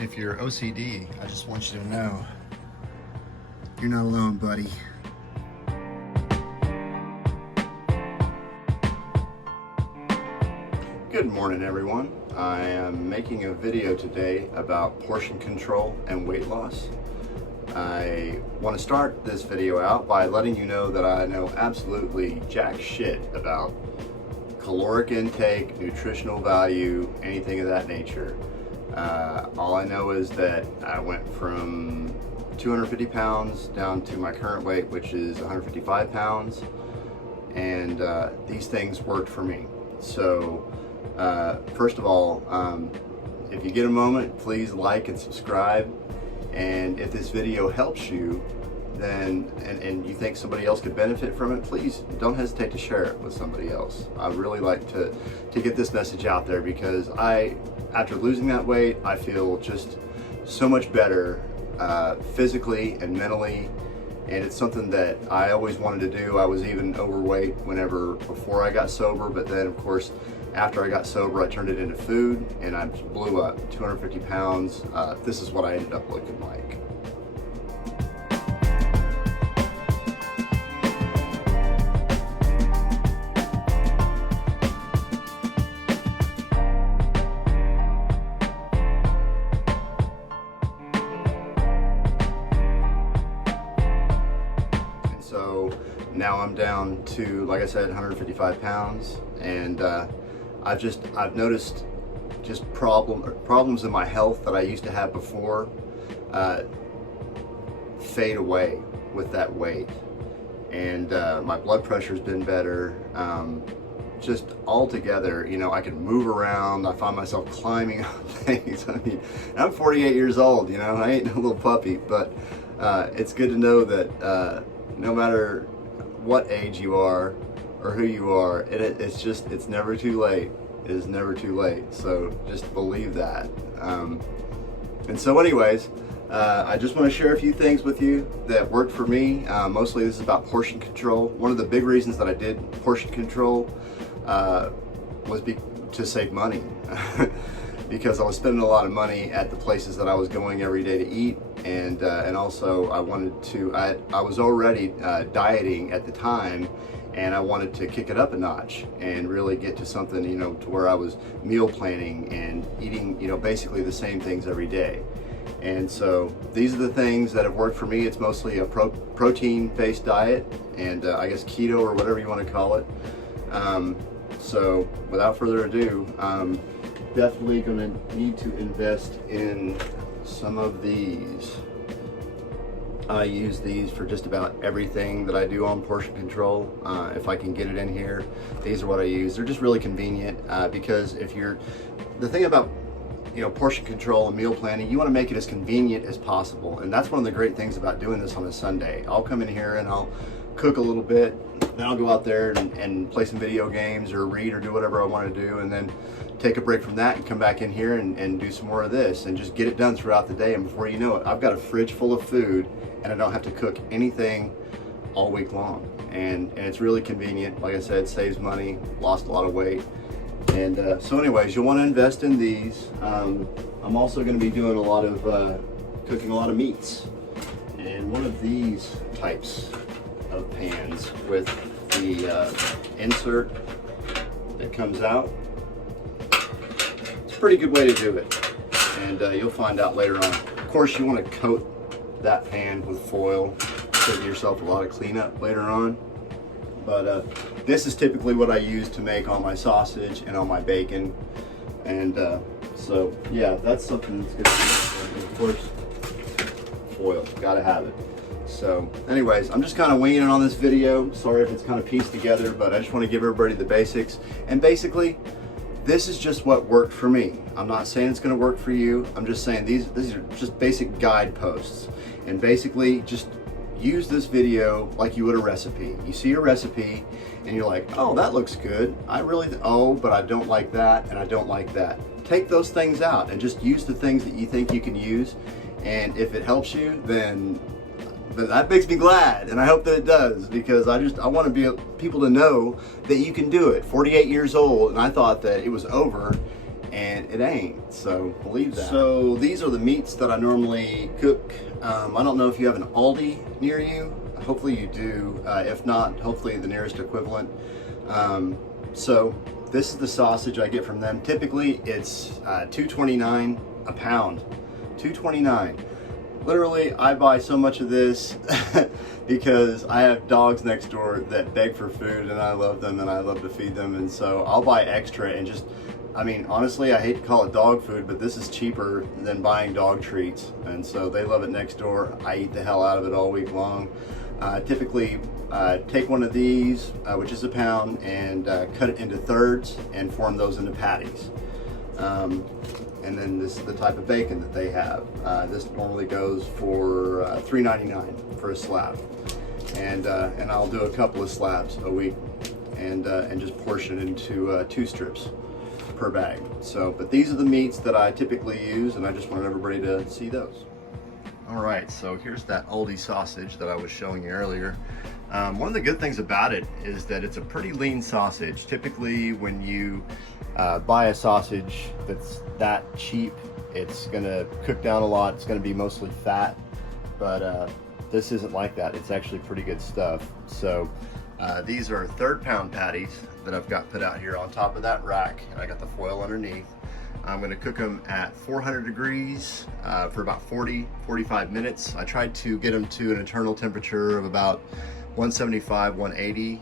if you're OCD, I just want you to know you're not alone, buddy. Good morning, everyone. I am making a video today about portion control and weight loss. I want to start this video out by letting you know that I know absolutely jack shit about caloric intake, nutritional value, anything of that nature. All I know is that I went from 250 pounds down to my current weight, which is 155 pounds, and these things worked for me. So first of all, if you get a moment, please like and subscribe. And if this video helps you, then and you think somebody else could benefit from it, please don't hesitate to share it with somebody else. I really like to get this message out there, because after losing that weight, I feel just so much better physically and mentally, and it's something that I always wanted to do. I was even overweight before I got sober, but then of course after I got sober, I turned it into food and I blew up 250 pounds. This is what I ended up looking like. And so now I'm down to, like I said, 155 pounds, and I've noticed just problems in my health that I used to have before fade away with that weight, and my blood pressure's been better. Just altogether, you know, I can move around. I find myself climbing on things. I mean, I'm 48 years old. You know, I ain't no little puppy, but it's good to know that no matter what age you are or who you are, it's never too late. It is never too late. So just believe that. And so anyways, I just want to share a few things with you that worked for me. Mostly this is about portion control. One of the big reasons that I did portion control was to save money. Because I was spending a lot of money at the places that I was going every day to eat, and also I was already dieting at the time, and I wanted to kick it up a notch and really get to something, you know, to where I was meal planning and eating, you know, basically the same things every day. And so these are the things that have worked for me. It's mostly a protein-based diet, and I guess keto or whatever you want to call it. So without further ado, definitely going to need to invest in some of these. I use these for just about everything that I do on portion control. If I can get it in here, these are what I use. They're just really convenient, because the thing about, you know, portion control and meal planning, you want to make it as convenient as possible. And that's one of the great things about doing this on a Sunday. I'll come in here and I'll cook a little bit, then I'll go out there and play some video games or read or do whatever I want to do, and then take a break from that and come back in here and do some more of this and just get it done throughout the day. And before you know it, I've got a fridge full of food and I don't have to cook anything all week long. And it's really convenient. Like I said, saves money, lost a lot of weight. And so anyways, you'll want to invest in these. I'm also going to be doing a lot of cooking a lot of meats. And one of these types of pans with the insert that comes out, it's a pretty good way to do it, and you'll find out later on. Of course, you want to coat that pan with foil, save yourself a lot of cleanup later on. But this is typically what I use to make all my sausage and all my bacon, and so yeah, that's something that's good. And of course, foil, gotta have it. So anyways, I'm just kind of winging it on this video. Sorry if it's kind of pieced together, but I just want to give everybody the basics. And basically, this is just what worked for me. I'm not saying it's going to work for you. I'm just saying these are just basic guideposts. And basically, just use this video like you would a recipe. You see a recipe and you're like, oh, that looks good. But I don't like that and I don't like that. Take those things out and just use the things that you think you can use. And if it helps you, then that makes me glad, and I hope that it does, because I want people to know that you can do it. 48 years old, and I thought that it was over, and it ain't, so believe that. So these are the meats that I normally cook. I don't know if you have an Aldi near you. Hopefully you do. If not, hopefully the nearest equivalent. So this is the sausage I get from them. Typically it's $2.29 a pound. $2.29. Literally, I buy so much of this because I have dogs next door that beg for food, and I love them and I love to feed them, and so I'll buy extra and just, I mean, honestly, I hate to call it dog food, but this is cheaper than buying dog treats, and so they love it next door. I eat the hell out of it all week long. Typically take one of these, which is a pound, and cut it into thirds and form those into patties. And then this is the type of bacon that they have. This normally goes for $3.99 for a slab, and I'll do a couple of slabs a week, and just portion it into 2 strips per bag. So, but these are the meats that I typically use, and I just wanted everybody to see those. All right, so here's that Aldi sausage that I was showing you earlier. One of the good things about it is that it's a pretty lean sausage. Typically, when you buy a sausage that's that cheap, it's gonna cook down a lot. It's gonna be mostly fat, but this isn't like that. It's actually pretty good stuff. So these are 3rd pound patties that I've got put out here on top of that rack, and I got the foil underneath. I'm gonna cook them at 400 degrees for about 40-45 minutes. I tried to get them to an internal temperature of about 175, 180.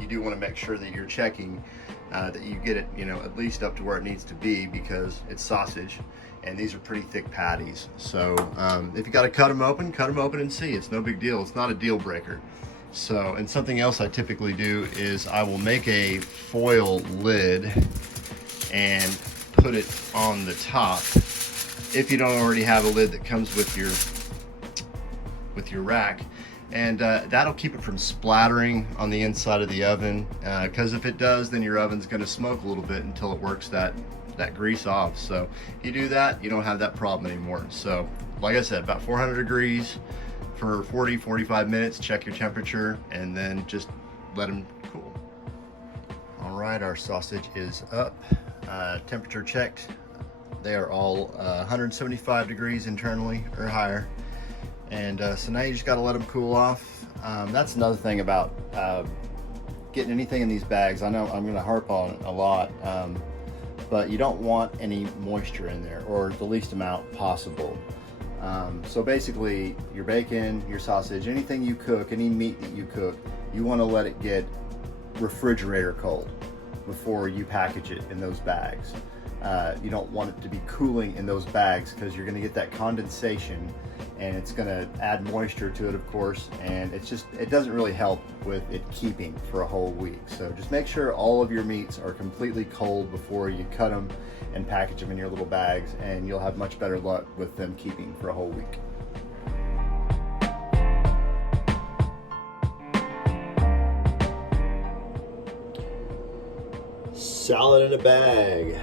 You do want to make sure that you're checking that you get it, you know, at least up to where it needs to be, because it's sausage and these are pretty thick patties. So if you got to cut them open and see. It's no big deal. It's not a deal breaker. So, and something else I typically do is I will make a foil lid and put it on the top if you don't already have a lid that comes with your rack, and that'll keep it from splattering on the inside of the oven, because if it does, then your oven's going to smoke a little bit until it works that grease off. So you do that, you don't have that problem anymore. So like I said, about 400 degrees for 40-45 minutes. Check your temperature and then just let them cool. All right, our sausage is up. Temperature checked. They are all 175 degrees internally or higher, and so now you just got to let them cool off. That's another thing about getting anything in these bags. I know I'm going to harp on it a lot, but you don't want any moisture in there, or the least amount possible. So basically, your bacon, your sausage, anything you cook, any meat that you cook, you want to let it get refrigerator cold before you package it in those bags. You don't want it to be cooling in those bags, because you're going to get that condensation, and it's going to add moisture to it, of course, and it doesn't really help with it keeping for a whole week. So just make sure all of your meats are completely cold before you cut them and package them in your little bags, and you'll have much better luck with them keeping for a whole week. Salad in a bag.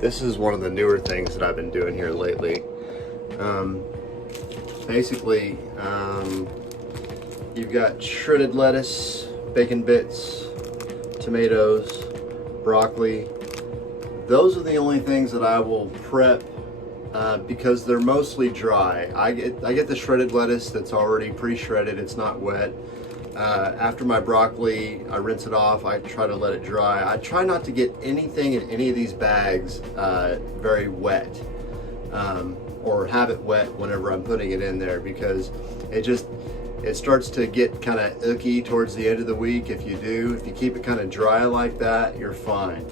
This is one of the newer things that I've been doing here lately. Basically, you've got shredded lettuce, bacon bits, tomatoes, broccoli. Those are the only things that I will prep because they're mostly dry. I get the shredded lettuce that's already pre-shredded. It's not wet. After my broccoli, I rinse it off. I try to let it dry. I try not to get anything in any of these bags very wet, or have it wet whenever I'm putting it in there, because it starts to get kind of icky towards the end of the week. If you keep it kind of dry like that, you're fine.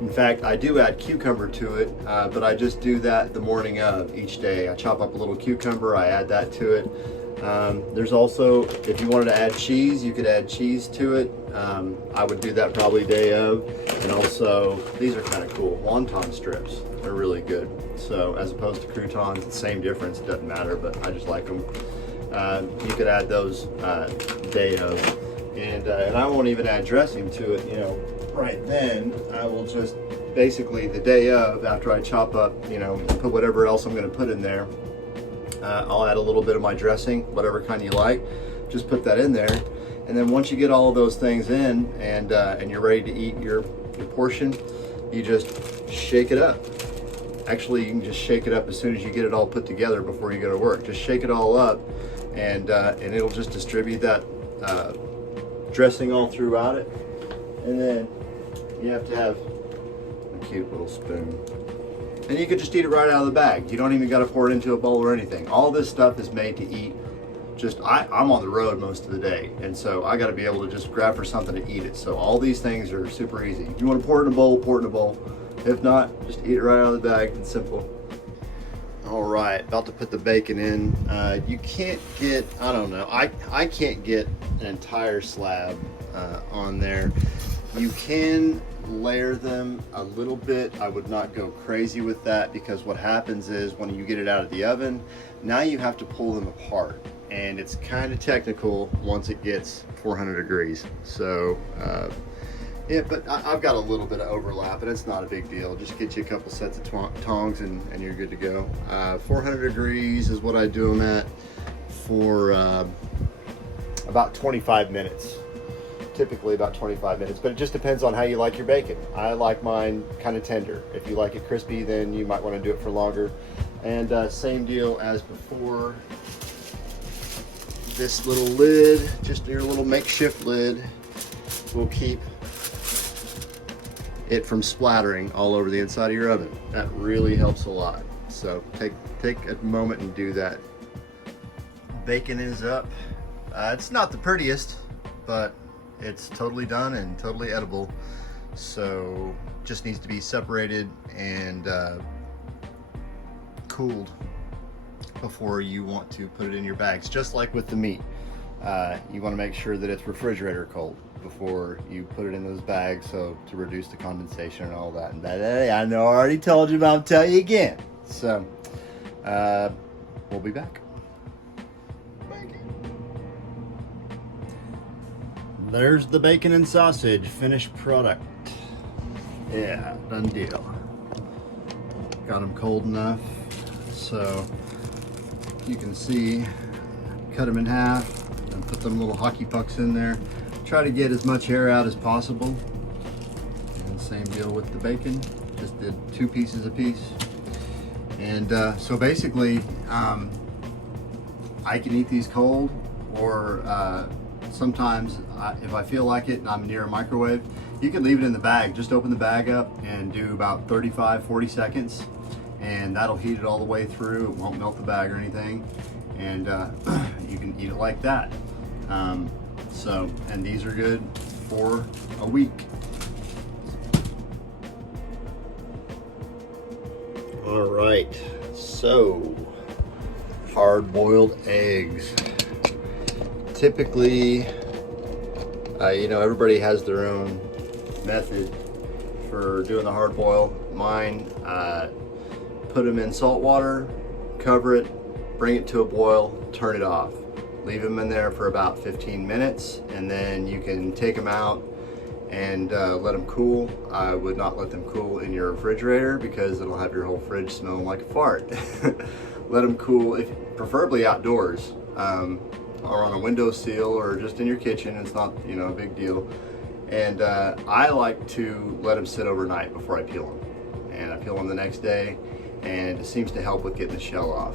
In fact, I do add cucumber to it, but I just do that the morning of each day. I chop up a little cucumber, I add that to it. There's also, if you wanted to add cheese, you could add cheese to it. I would do that probably day of. And also, these are kind of cool, wonton strips. They're really good. So as opposed to croutons, it's the same difference, it doesn't matter, but I just like them. You could add those day of. And I won't even add dressing to it, you know, right then. I will just basically the day of, after I chop up, you know, put whatever else I'm going to put in there. I'll add a little bit of my dressing, whatever kind you like. Just put that in there, and then once you get all of those things in, and you're ready to eat your portion, you just shake it up. Actually, you can just shake it up as soon as you get it all put together before you go to work. Just shake it all up, and it'll just distribute that dressing all throughout it. And then you have to have a cute little spoon. And you could just eat it right out of the bag. You don't even got to pour it into a bowl or anything. All this stuff is made to eat. Just I'm on the road most of the day, and so I got to be able to just grab for something to eat it. So all these things are super easy. If you want to pour it in a bowl, pour it in a bowl. If not, just eat it right out of the bag. It's simple. All right, about to put the bacon in. You can't get, I don't know, I can't get an entire slab on there. You can layer them a little bit. I would not go crazy with that, because what happens is when you get it out of the oven, now you have to pull them apart, and it's kind of technical once it gets 400 degrees. So yeah, but I've got a little bit of overlap, and it's not a big deal. Just get you a couple sets of tongs and you're good to go. 400 degrees is what I do them at for about 25 minutes. Typically about 25 minutes, but it just depends on how you like your bacon. I like mine kind of tender. If you like it crispy, then you might want to do it for longer. And same deal as before. This little lid, just your little makeshift lid, will keep it from splattering all over the inside of your oven. That really helps a lot. So take a moment and do that. Bacon is up. It's not the prettiest, but it's totally done and totally edible. So just needs to be separated and cooled before you want to put it in your bags. Just like with the meat, you want to make sure that it's refrigerator cold before you put it in those bags, so to reduce the condensation and all that. And that, I know I already told you, but I'll tell you again. So we'll be back. There's the bacon and sausage finished product. Yeah, done deal. Got them cold enough so you can see. Cut them in half and put them little hockey pucks in there. Try to get as much air out as possible. And same deal with the bacon. Just did 2 pieces a piece. And so basically, I can eat these cold, or sometimes if I feel like it and I'm near a microwave, you can leave it in the bag. Just open the bag up and do about 35-40 seconds, and that'll heat it all the way through. It won't melt the bag or anything, and you can eat it like that. And these are good for a week. All right, so hard-boiled eggs. Typically, you know, everybody has their own method for doing the hard boil. Mine, put them in salt water, cover it, bring it to a boil, turn it off. Leave them in there for about 15 minutes, and then you can take them out and let them cool. I would not let them cool in your refrigerator, because it'll have your whole fridge smelling like a fart. Let them cool, preferably outdoors. Or on a windowsill, or just in your kitchen. It's not, you know, a big deal. And I like to let them sit overnight before I peel them. And I peel them the next day, and it seems to help with getting the shell off.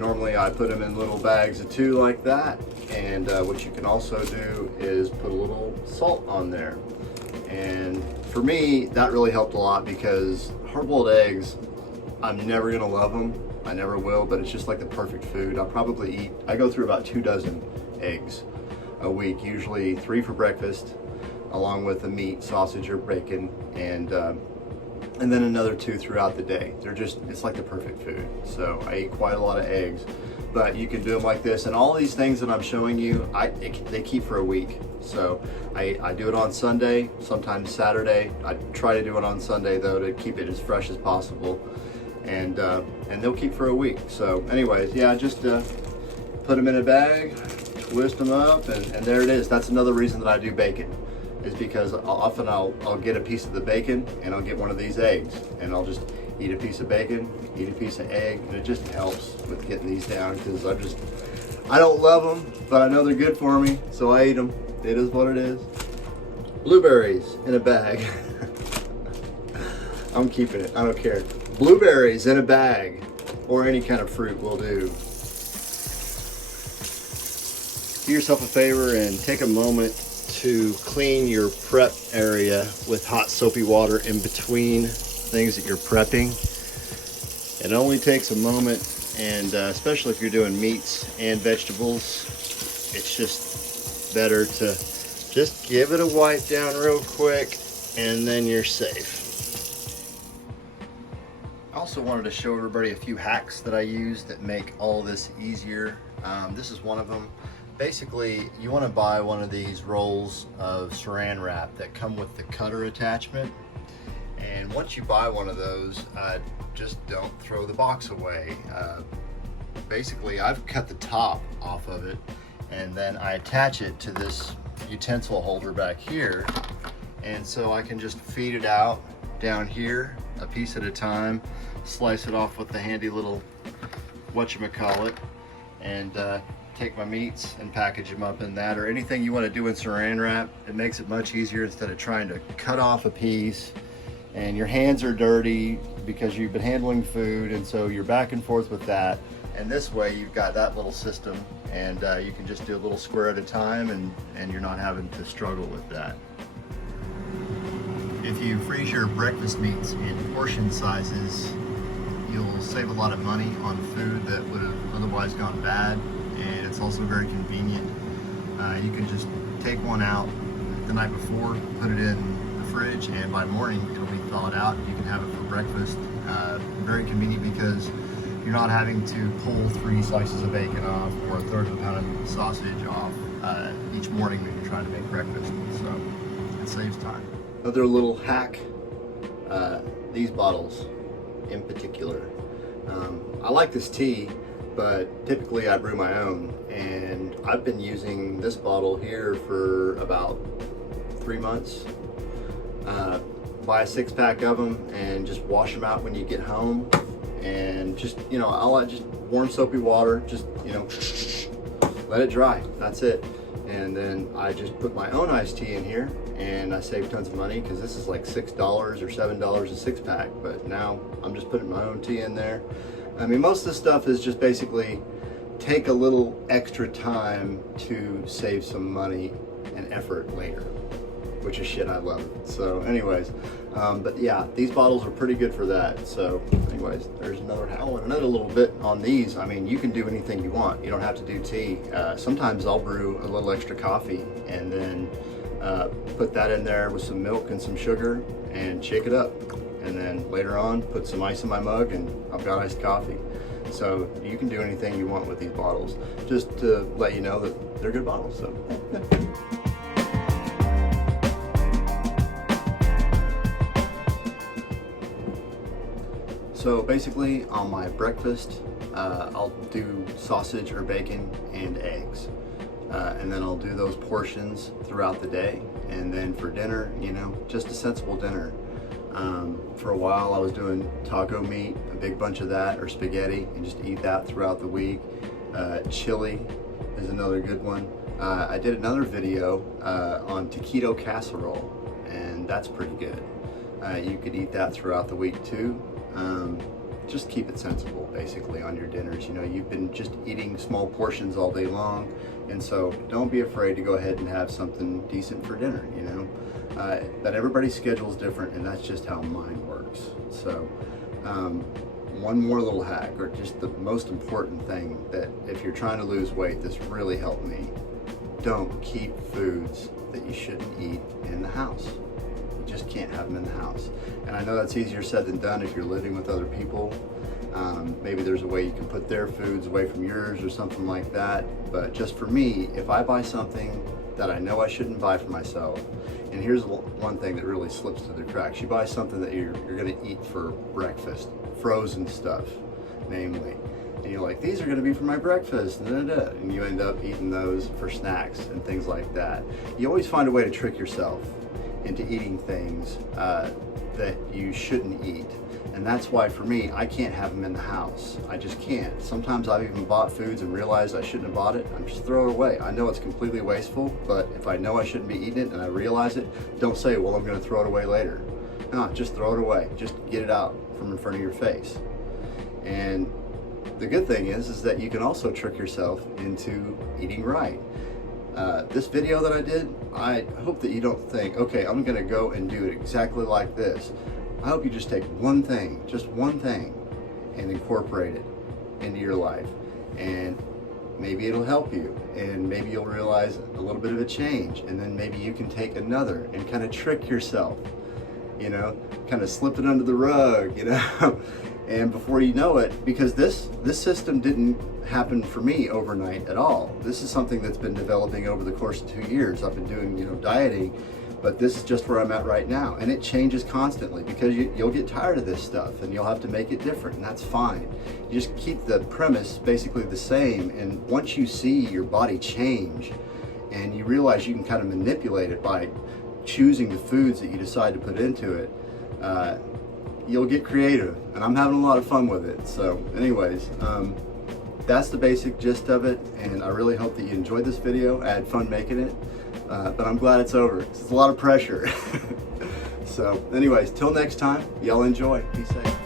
Normally I put them in little bags of 2 like that, and what you can also do is put a little salt on there. And for me, that really helped a lot, because hard-boiled eggs, I'm never gonna love them. I never will, but it's just like the perfect food. I go through about 2 dozen eggs a week, usually 3 for breakfast, along with the meat, sausage or bacon, and then another 2 throughout the day. It's like the perfect food. So I eat quite a lot of eggs, but you can do them like this. And all these things that I'm showing you, they keep for a week. So I do it on Sunday, sometimes Saturday. I try to do it on Sunday though, to keep it as fresh as possible. And they'll keep for a week. So anyways, yeah, just put them in a bag, twist them up, and there it is. That's another reason that I do bacon, is because often I'll get a piece of the bacon, and I'll get one of these eggs, and I'll just eat a piece of bacon, eat a piece of egg, and it just helps with getting these down, because I don't love them, but I know they're good for me, so I eat them. It is what it is. Blueberries in a bag. I'm keeping it. I don't care. Blueberries in a bag or any kind of fruit will do. Do yourself a favor and take a moment to clean your prep area with hot soapy water in between things that you're prepping. It only takes a moment, and especially if you're doing meats and vegetables, it's just better to just give it a wipe down real quick and then you're safe. I also wanted to show everybody a few hacks that I use that make all this easier. This is one of them. Basically, you want to buy one of these rolls of saran wrap that come with the cutter attachment. And once you buy one of those, just don't throw the box away. Basically, I've cut the top off of it and then I attach it to this utensil holder back here. And so I can just feed it out down here, a piece at a time, slice it off with the handy little whatchamacallit, and take my meats and package them up in that, or anything you want to do in saran wrap. It makes it much easier instead of trying to cut off a piece and your hands are dirty because you've been handling food, and so you're back and forth with that. And this way you've got that little system, and you can just do a little square at a time, and you're not having to struggle with that. If you freeze your breakfast meats in portion sizes, you'll save a lot of money on food that would have otherwise gone bad, and it's also very convenient. You can just take one out the night before, put it in the fridge, and by morning it'll be thawed out. You can have it for breakfast. Very convenient because you're not having to pull 3 slices of bacon off or 1/3 of a pound of sausage off each morning when you're trying to make breakfast, so it saves time. Another little hack, these bottles in particular. I like this tea, but typically I brew my own, and I've been using this bottle here for about 3 months. Buy a 6-pack of them and just wash them out when you get home, and just, you know, I'll just warm soapy water, just, you know, let it dry, that's it. And then I just put my own iced tea in here, and I save tons of money because this is like $6 or $7 a 6-pack, but now I'm just putting my own tea in there. I mean, most of the stuff is just basically take a little extra time to save some money and effort later, which is shit I love. So anyways, but yeah, these bottles are pretty good for that. So anyways, there's another hack. Oh, and another little bit on these. I mean, you can do anything you want. You don't have to do tea. Sometimes I'll brew a little extra coffee and then put that in there with some milk and some sugar and shake it up. And then later on, put some ice in my mug and I've got iced coffee. So you can do anything you want with these bottles. Just to let you know that they're good bottles. So. So basically on my breakfast, I'll do sausage or bacon and eggs. And then I'll do those portions throughout the day. And then for dinner, you know, just a sensible dinner. For a while I was doing taco meat, a big bunch of that, or spaghetti, and just eat that throughout the week. Chili is another good one. I did another video on taquito casserole, and that's pretty good. You could eat that throughout the week too. Just keep it sensible basically on your dinners. You know, you've been just eating small portions all day long, and so don't be afraid to go ahead and have something decent for dinner, you know. But everybody's schedule is different, and that's just how mine works. So one more little hack, or just the most important thing, that if you're trying to lose weight, this really helped me. Don't keep foods that you shouldn't eat in the house. Just can't have them in the house. And I know that's easier said than done if you're living with other people. Maybe there's a way you can put their foods away from yours or something like that. But just for me, if I buy something that I know I shouldn't buy for myself, and here's one thing that really slips through the cracks: you buy something that you're gonna eat for breakfast, frozen stuff, namely. And you're like, these are gonna be for my breakfast, and you end up eating those for snacks and things like that. You always find a way to trick yourself into eating things that you shouldn't eat. And that's why for me, I can't have them in the house. I just can't. Sometimes I've even bought foods and realized I shouldn't have bought it. I'm just throw it away. I know it's completely wasteful, but if I know I shouldn't be eating it and I realize it, don't say, well, I'm gonna throw it away later. Just throw it away. Just get it out from in front of your face. And the good thing is that you can also trick yourself into eating right. This video that I did, I hope that you don't think, okay, I'm gonna go and do it exactly like this. I hope you just take one thing, just one thing, and incorporate it into your life. And maybe it'll help you, and maybe you'll realize a little bit of a change, and then maybe you can take another and kind of trick yourself, you know, kind of slip it under the rug, you know. And before you know it, because this system didn't happen for me overnight at all. This is something that's been developing over the course of 2 years. I've been doing, you know, dieting, but this is just where I'm at right now. And it changes constantly because you'll get tired of this stuff and you'll have to make it different, and that's fine. You just keep the premise basically the same, and once you see your body change and you realize you can kind of manipulate it by choosing the foods that you decide to put into it, you'll get creative, and I'm having a lot of fun with it. So anyways, that's the basic gist of it, and I really hope that you enjoyed this video. I had fun making it, but I'm glad it's over. It's a lot of pressure. So anyways, till next time, y'all enjoy. Be safe.